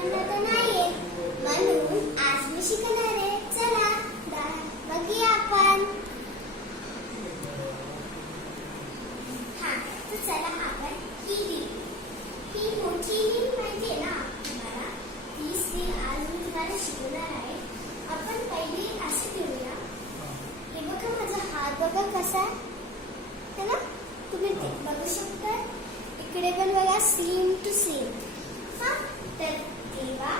त्यांना तर नाही येत, म्हणून आज मी शिकणार आहे. चला बघूया आपण. हा, तर चला आपण ही मोठी माहिती आहे ना तुम्हाला, ती स्किल आज मी तुम्हाला शिकवणार आहे. आपण पहिली असं घेऊया. हे बघा, माझा हात बघा कसा आहे ना, तुम्ही बघू शकता. इकडे पण बघा, सेम टू सेम. हा, तर तेव्हा